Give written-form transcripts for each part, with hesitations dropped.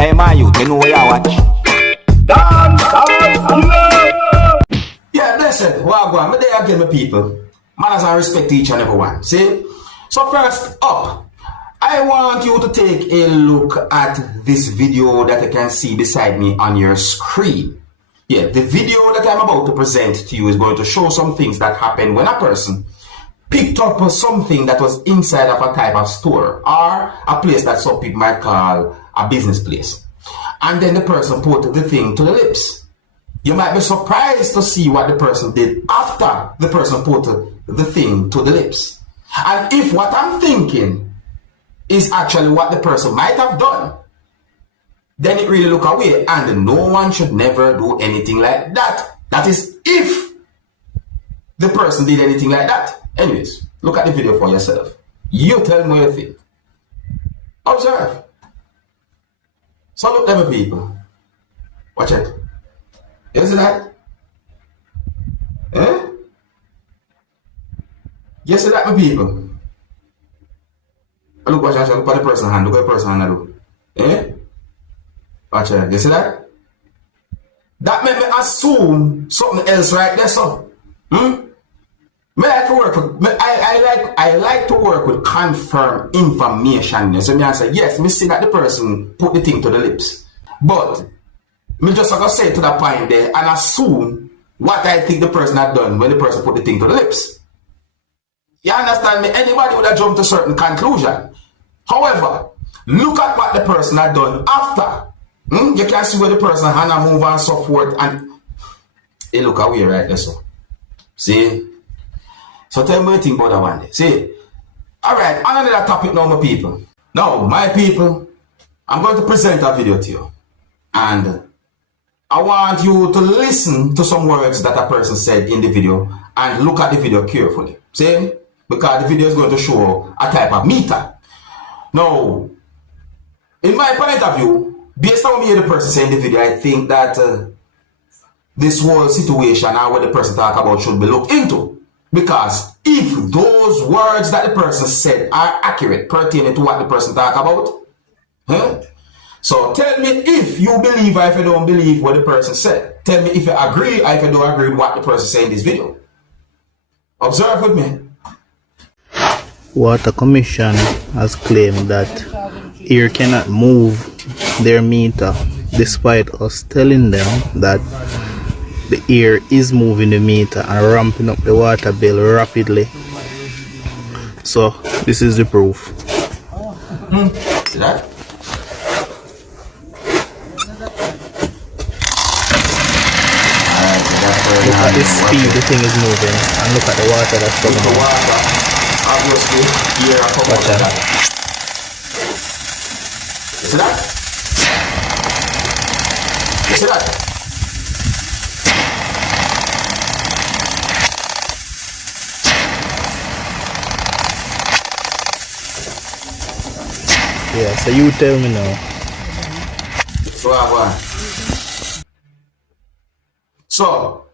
Hey, my youth, you know where you watch? Dancehall skilla. Yeah, blessed. Well, go on. But there again, my people. Manners and respect to each and every one. See? So first up, I want you to take a look at this video that you can see beside me on your screen. Yeah, the video that I'm about to present to you is going to show some things that happen when a person picked up something that was inside of a type of store or a place that some people might call a business place. And then the person put the thing to the lips. You might be surprised to see what the person did after the person put the thing to the lips. And if what I'm thinking is actually what the person might have done, then it really look away, and no one should never do anything like that. That is if the person did anything like that. Anyways, look at the video for yourself. You tell me what you think. Observe. So look at me, people. Watch it. You see that? Eh? You see that, my people? Look, watch it. Look at the person's hand. Look at the person's hand. Look. Eh? Watch it. You see that? That made me assume something else right there, so. I like to work with confirmed information. So I say, yes, me see that the person put the thing to the lips. But me just gonna say to that point there and assume what I think the person had done when the person put the thing to the lips. You understand me? Anybody would have jumped to a certain conclusion. However, look at what the person had done after. You can see where the person hand and move and so forth, and it look away right there. So see? So tell me what you think about that one day. See? Alright, on another topic now, my people. Now, my people, I'm going to present a video to you. And I want you to listen to some words that a person said in the video and look at the video carefully. See? Because the video is going to show a type of meter. Now, in my point of view, based on what the person said in the video, I think that this whole situation and what the person talk about should be looked into. Because if those words that the person said are accurate, pertaining to what the person talk about, so tell me if you believe or if you don't believe what the person said. Tell me if you agree or if you don't agree with what the person said in this video. Observe with me. Water Commission has claimed that air cannot move their meter, despite us telling them that the air is moving the meter and ramping up the water bill rapidly. So this is the proof. See that? Look at the speed the thing is moving, and look at the water that's coming The out. water, obviously, here I come Watch out of out. that. You see that? You see that? Yeah, so you tell me now. So,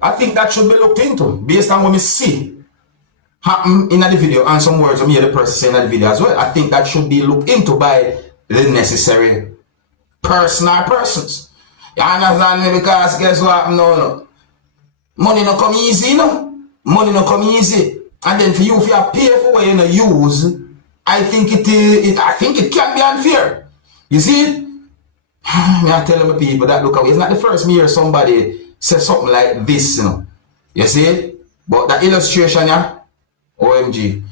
I think that should be looked into based on what we see happen in the video and some words of me the person saying in the video as well. I think that should be looked into by the necessary person or persons. You understand me? Because guess what? No. Money no come easy, no. Money no come easy. And then for you, if you pay for what you use, I think it can be unfair. You see it? I tell my people that look away. It's not the first me hear somebody say something like this, you know. You see it? But that illustration, yeah, OMG.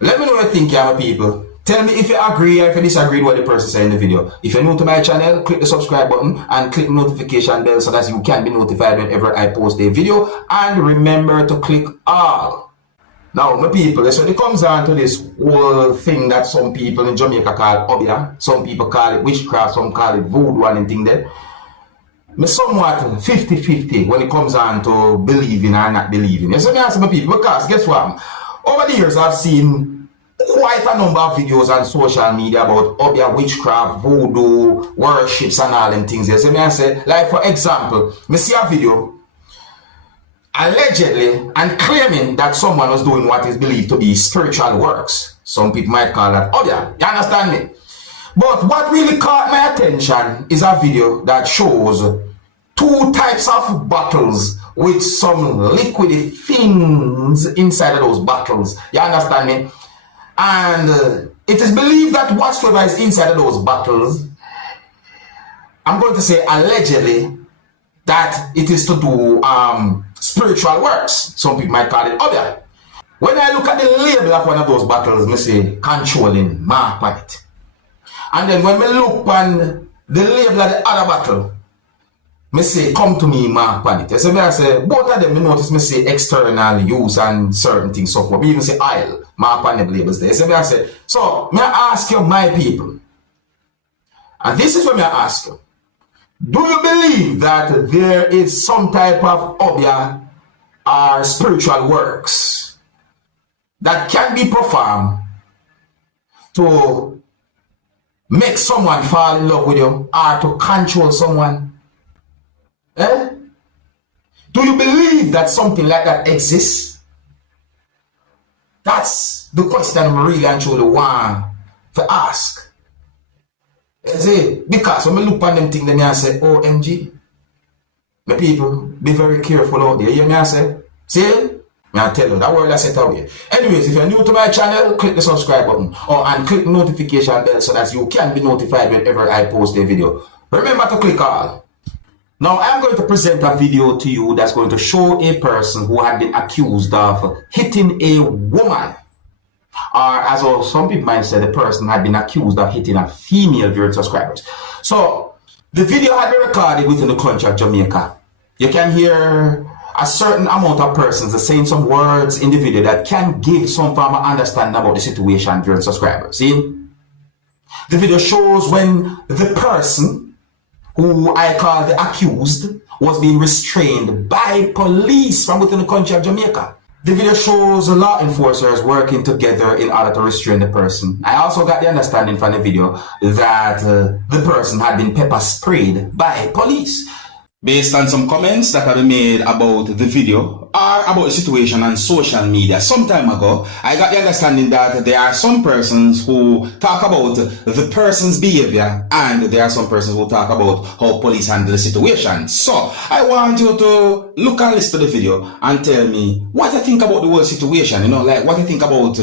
Let me know what you think, yeah, my people. Tell me if you agree or if you disagree with what the person said in the video. If you're new to my channel, click the subscribe button and click the notification bell so that you can be notified whenever I post a video. And remember to click all. Now, my people, so it comes down to this whole thing that some people in Jamaica call obeah. Some people call it witchcraft, some call it voodoo and anything there. I'm somewhat 50-50 when it comes down to believing or not believing. So I ask my people, because guess what? Over the years, I've seen quite a number of videos on social media about obeah, witchcraft, voodoo, worships and all them things there. So I say, like for example, I see a video allegedly and claiming that someone was doing what is believed to be spiritual works. Some people might call that obeah. You understand me? But what really caught my attention is a video that shows two types of bottles with some liquidy things inside of those bottles. You understand me? And it is believed that whatsoever is inside of those bottles, I'm going to say allegedly, that it is to do spiritual works. Some people might call it obeah. When I look at the label of one of those bottles, I say controlling mark on it. And then when I look on the label of the other bottle, I say come to me mark on it. So I say both of them, I notice I say external use and certain things so forth. I even say oil mark on the labels there. So I say, so may I ask you, my people, and this is what I ask you. Do you believe that there is some type of obeah or spiritual works that can be performed to make someone fall in love with you or to control someone? Eh? Do you believe that something like that exists? That's the question I really and truly want to ask. See, because when I look at them things, then I say, OMG, my people, be very careful out there. You hear me I say? See? I tell you, that word I set away. Anyways, if you're new to my channel, click the subscribe button and click the notification bell so that you can be notified whenever I post a video. Remember to click all. Now, I'm going to present a video to you that's going to show a person who had been accused of hitting a woman. Or as well, some people might say the person had been accused of hitting a female viewing subscribers. So, the video had been recorded within the country of Jamaica. You can hear a certain amount of persons saying some words in the video that can give some form of understanding about the situation viewing subscribers. See? The video shows when the person, who I call the accused, was being restrained by police from within the country of Jamaica. The video shows law enforcers working together in order to restrain the person. I also got the understanding from the video that the person had been pepper sprayed by police. Based on some comments that have been made about the video or about the situation on social media some time ago, I got the understanding that there are some persons who talk about the person's behavior and there are some persons who talk about how police handle the situation. So, I want you to look and listen to the video and tell me what you think about the whole situation, you know, like what you think about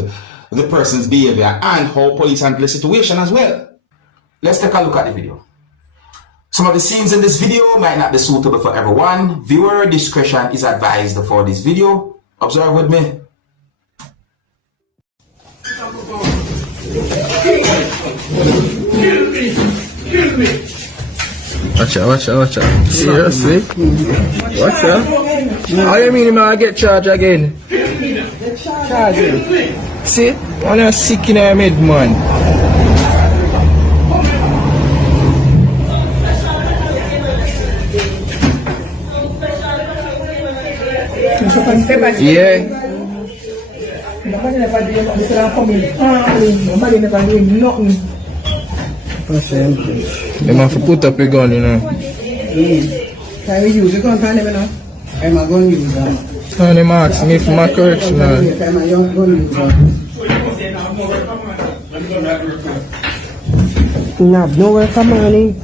the person's behavior and how police handle the situation as well. Let's take a look at the video. Some of the scenes in this video might not be suitable for everyone. Viewer discretion is advised for this video. Observe with me. Kill me. Watch out. Seriously? What's up? How do you mean I get charged again? Charged? See? When I'm sick in my head, man. Yeah. Nobody never did nobody never did nothing. They must put up a gun, you know. Can we use a gun? Can we know? I'm a gun user. And they ask me for my correction. I'm a young gun user. No, nowhere for money.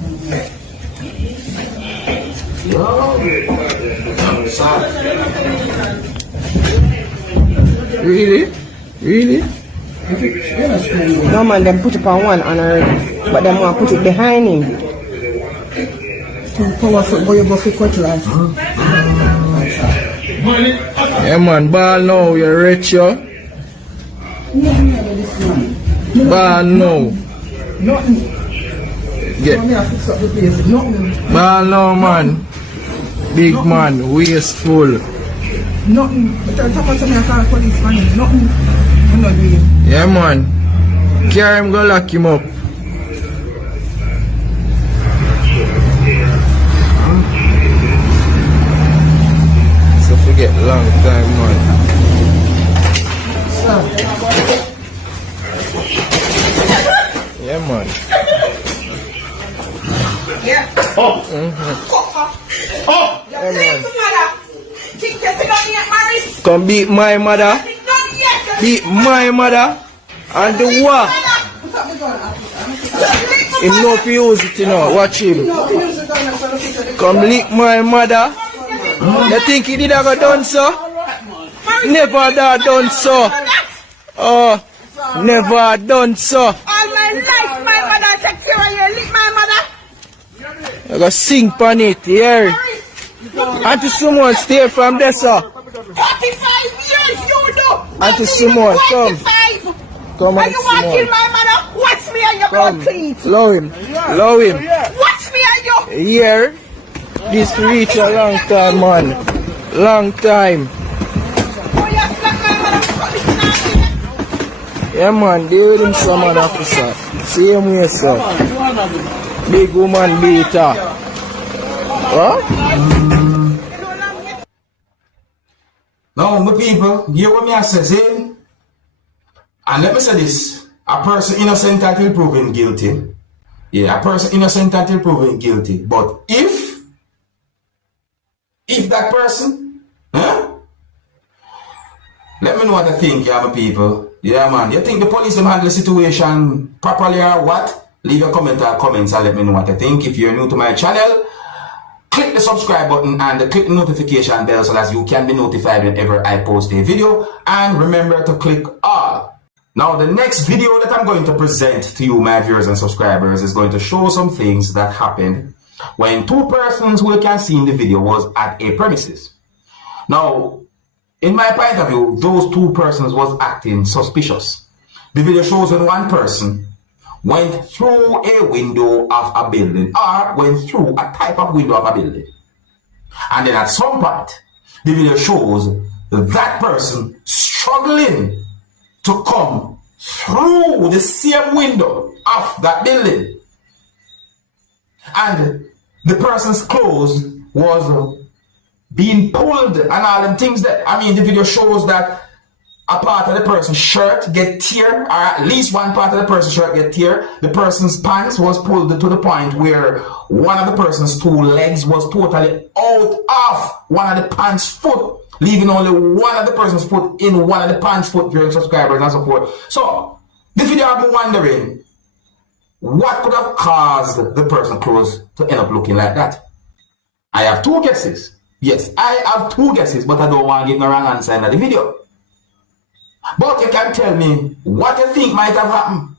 Really? No man, them put it on one on her, but them want to put it behind him. Too powerful, boy, you go for cutlass. Yeah man, ball now, you're rich, yo. Ball now. Nothing. Get. Fix up the place. Nothing. Ball now, man. Big man, wasteful. Nothing. But I talk to me, I call police man. Nothing. I'm not doing. Yeah man. Carry him, go lock him up. So forget long time, man. Yeah man. Yeah. Oh. Oh. Yeah man. Come beat my mother. Beat my mother. And the what? Him know if you use it, you know. Watch him. Come lick my mother. You think he did ever done so? Never done so. Oh, never done so. All my life, my mother take care of you. Lick my mother. I gotta sing on it here. Auntie Simone, stay from there, sir. 45 years you know. Auntie Simone, come. 45. Come on, And you want to kill Simone. my mother? Watch me and your blood clean. Low him. Low him. Watch me and you. Here. This reach a long time, man. Long time. Oh, you slap my mother. Yeah, man. Deal with him, some man, officer. Same way, sir. Big woman beater. What? Now, my people, hear what me I say, see? And let me say this. A person innocent until proven guilty. Yeah, a person innocent until proven guilty. But if that person, let me know what I think, yeah, my people. Yeah, man. You think the police will handle the situation properly or what? Leave a comment or comments and let me know what you think. If you're new to my channel, click the subscribe button and click the notification bell so that you can be notified whenever I post a video. And remember to click all. Now, the next video that I'm going to present to you, my viewers and subscribers, is going to show some things that happened when two persons who you can see in the video was at a premises. Now, in my point of view, those two persons was acting suspicious. The video shows when one person went through a window of a building or went through a type of window of a building. And then at some point, the video shows that person struggling to come through the same window of that building. And the person's clothes was being pulled and all them things that, I mean, the video shows that a part of the person's shirt get tear, or at least one part of the person's shirt get tear. The person's pants was pulled to the point where one of the person's two legs was totally out of one of the pants foot, leaving only one of the person's foot in one of the pants foot, viewers, subscribers, and so forth. So, the video have me wondering, what could have caused the person's clothes to end up looking like that? I have two guesses. Yes, I have two guesses, but I don't want to give no wrong answer in the video. But you can tell me what you think might have happened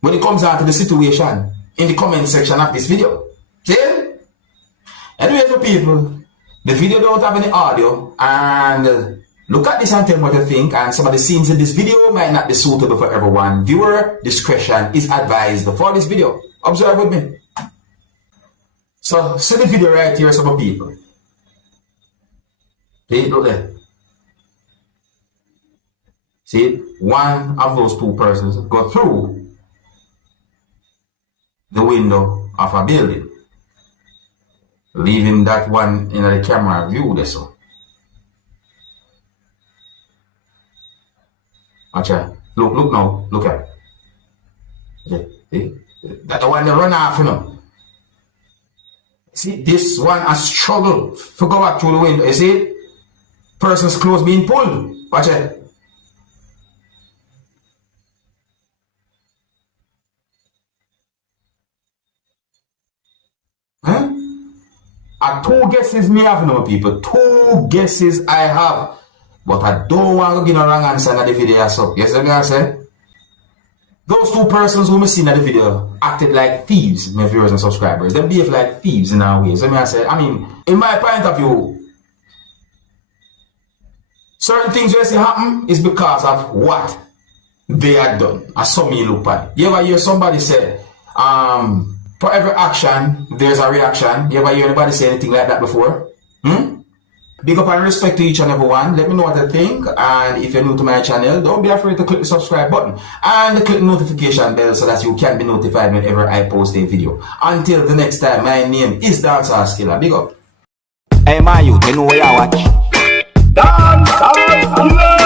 when it comes down to the situation in the comment section of this video. See? Anyway, for people, the video don't have any audio, and look at this and tell me what you think. And some of the scenes in this video might not be suitable for everyone. Viewer discretion is advised for this video. Observe with me. So, see the video right here, some people. See, look there. See, one of those two persons go through the window of a building, leaving that one in the camera view there. So, watch out. Look now, look at it. See? That one they run off, you know. See, this one has struggled to go back through the window. You see, person's clothes being pulled. Watch it. Two guesses me have, no people. Two guesses I have. But I don't want to give a wrong answer in the video. So, yes, let me say. Those two persons who me seen in the video acted like thieves, my viewers and subscribers. They behave like thieves in our ways. Let me say, I mean, in my point of view, certain things you see happen is because of what they had done. As some me look at. You ever hear somebody say, for every action, there's a reaction. You ever hear anybody say anything like that before? Big up and respect to each and every one. Let me know what you think. And if you're new to my channel, don't be afraid to click the subscribe button and click the notification bell so that you can be notified whenever I post a video. Until the next time, my name is Dancehall. Big up. Hey, my youth, you know where you watch? Dancehall.